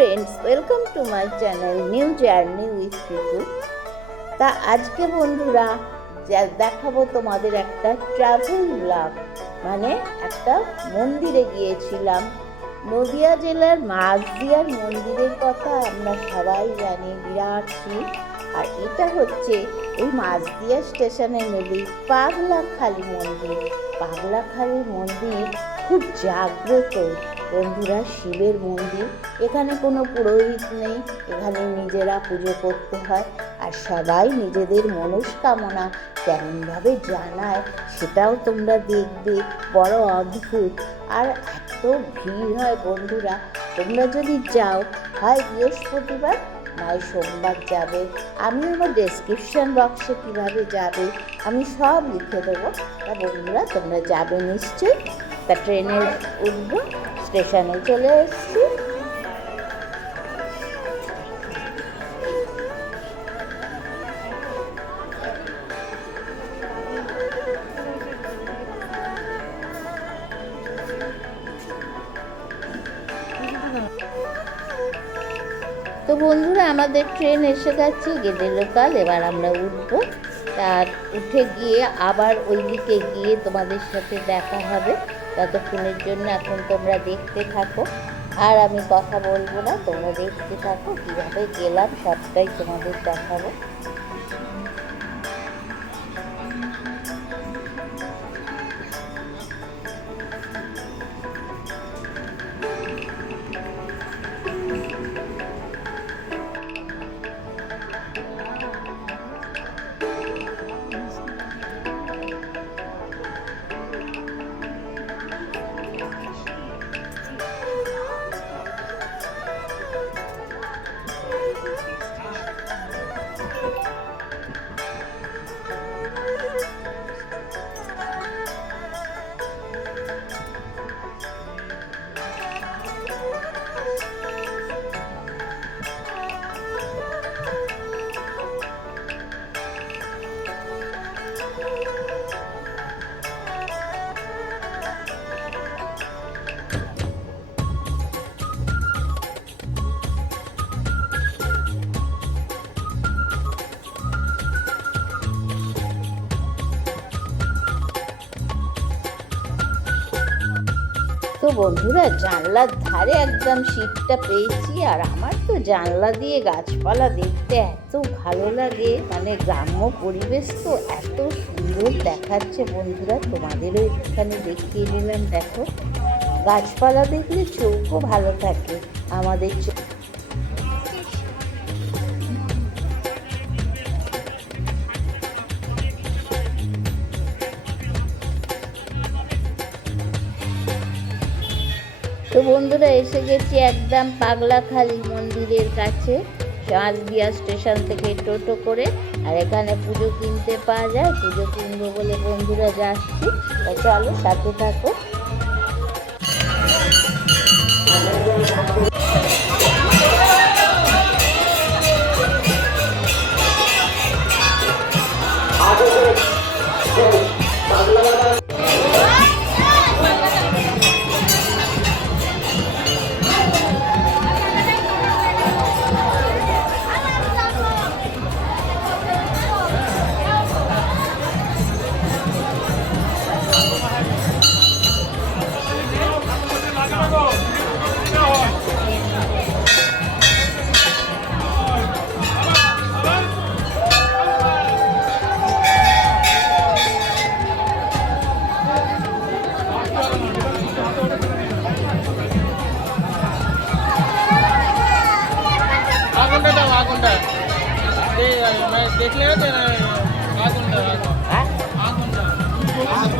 Friends welcome to my channel new journey with Piku তা আজকে বন্ধুরা দেখাবো তোমাদের একটা ট্রাভেল ব্লগ মানে একটা মন্দিরে গিয়েছিলাম। নদিয়া জেলার মাঝদিয়ার মন্দিরের কথা আমরা সবাই জানি, বিরাট শিব আর এটা হচ্ছে এই মাঝদিয়া স্টেশনে নেবেই পাগলাখালি মন্দির। পাগলাখালি মন্দির খুব জাগ্রত। বন্ধুরা, শিবের মন্দির। এখানে কোনো পুরোহিত নেই, এখানে নিজেরা পুজো করতে হয় আর সবাই নিজেদের মনস্কামনা কেমনভাবে জানায় সেটাও তোমরা দেখবে। বড় অদ্ভুত আর এত ভিড় হয় বন্ধুরা। তোমরা যদি যাও, হয় বৃহস্পতিবার, নয় সোমবার যাবে। আমি আমার ডেসক্রিপশন বক্সে কীভাবে যাবে, আমি সব লিখে দেবো। তা বন্ধুরা, তোমরা যাবে নিশ্চয়ই। তা ট্রেনে উঠবো। স্টেশনে চলে এসেছি। তো বন্ধুরা, আমাদের ট্রেন এসে গেছে গেটে লোকাল এবার আমরা উঠবো। তার উঠে গিয়ে আবার ওইদিকে গিয়ে তোমাদের সাথে দেখা হবে। ততক্ষণের জন্য এখন তোমরা দেখতে থাকো। আর আমি কথা বলব না, তোমরা দেখতে থাকো। কীভাবে গেলাম, সবটাই তোমাদের দেখাবো। তো বন্ধুরা জানলার ধারে একদম শীতটা পেয়েছি আর আমার তো জানলা দিয়ে গাছপালা দেখতে এত ভালো লাগে। মানে গ্রাম্য পরিবেশ তো এত সুন্দর দেখাচ্ছে বন্ধুরা। তোমাদেরও একটুখানি দেখিয়ে নিলাম, দেখো। গাছপালা দেখলে চোখও ভালো থাকে। আমাদের চোখ তো বন্ধুরা, এসে গেছি একদম পাগলাখালি মন্দিরের কাছে চাঁদবিয়া স্টেশন থেকে টোটো করে। আর এখানে পুজো কিনতে পাওয়া যায়, পুজো কিনবো বলে বন্ধুরা যাচ্ছি। চলো, সাথে থাকো। ఆకుంటా देखले होते ना आकुंटा आकुंटा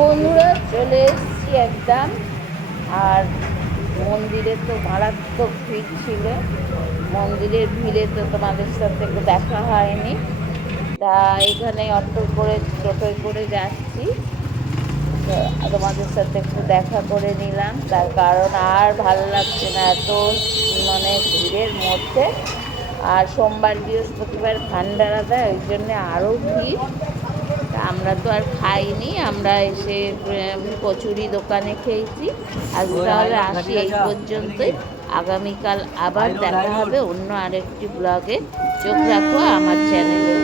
বন্ধুরা, চলে এসেছি একদম। আর মন্দিরে তো মারাত্মক ভিড় ছিল। মন্দিরের ভিড়ে তো তোমাদের সাথে দেখা হয়নি। তা এখানে অটো করে, টোটোয় করে যাচ্ছি। তোমাদের সাথে একটু দেখা করে নিলাম। তার কারণ আর ভালো লাগছে না এত মানে ভিড়ের মধ্যে। আর সোমবার বৃহস্পতিবার ভান্ডারা দেয়, ওই জন্যে আরও ভিড়। আমরা তো আর খাইনি আমরা এসে কচুরি দোকানে খেয়েছি। আজ তাহলে আসি এই পর্যন্তই। আগামীকাল আবার দেখা হবে অন্য আরেকটি ব্লগে চোখ রাখো আমার চ্যানেলে